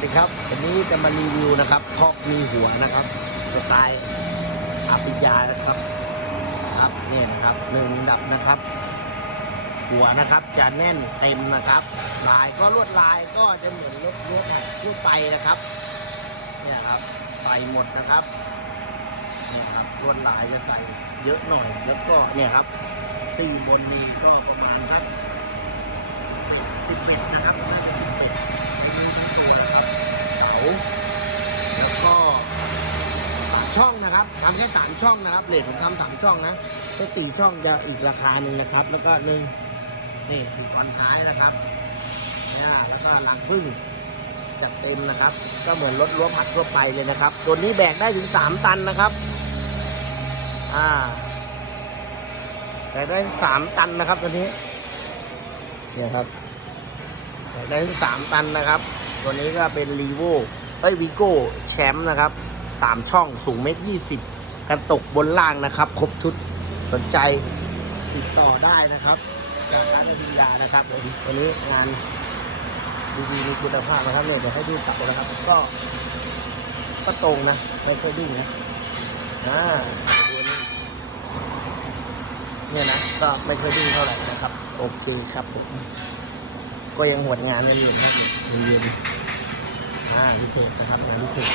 สวัสดีครับวันนี้จะมารีวิวนะครับคอกมีหัวนะครับสไตล์อาปิยานะครับครับนี่นะครับหนึ่งดับนะครับ หัวนะครับจะแน่นเต็มนะครับ ลายก็ลวดลายก็จะเหมือนลวดลวดทั่วไปนะครับเนี่ยครับใส่หมดนะครับเนี่ยครับลวดลายจะใส่เยอะหน่อยแล้วก็เนี่ยครับสี่บนนี้ก็ประมาณสักสิบเอ็ดนะครับน่าจะสิบเอ็ดมีทั้งตัวนะครับเสา แล้วก็สามช่องนะครับทำแค่สามช่องนะครับเลทผมทำสามช่องนะถ้าสี่ช่องจะอีกราคาหนึ่งนะครับ แล้วก็หนึ่งนี่คือก่อนท้ายนะครับเนี่ยแล้วก็หลังพึ่งจัดเต็มนะครับ ก็เหมือนรถรั้วผัดทั่วไปเลยนะครับ ตัวนี้แบกได้ถึงสามตันนะครับ อ่าแบกได้สามตันนะครับตัวนี้เนี่ยครับแบกได้ถึงสามตันนะครับ ตัวนี้ก็เป็นรีโวเอ้ยวีโก้แชมป์นะครับสามช่องสูงเมตรยี่สิบกระตกบนล่างนะครับ ครบชุดสนใจติดต่อได้นะครับ จากร้านอภิยานะครับวันนี้งานดีๆมีคุณภาพนะครับเนี่ยเดี๋ยวให้ดูเสานะครับ ก็ ก็ตรงนะ ไม่ค่อยดิ้งนะอ่าดูนี่เนี่ยนะ ก็ไม่ค่อยดิ้งเท่าไหร่นะครับ โอเคครับผม ก็ยังหวดงานกันอยู่นะครับเย็นๆอ่าพิเศษนะครับงานพิเศษ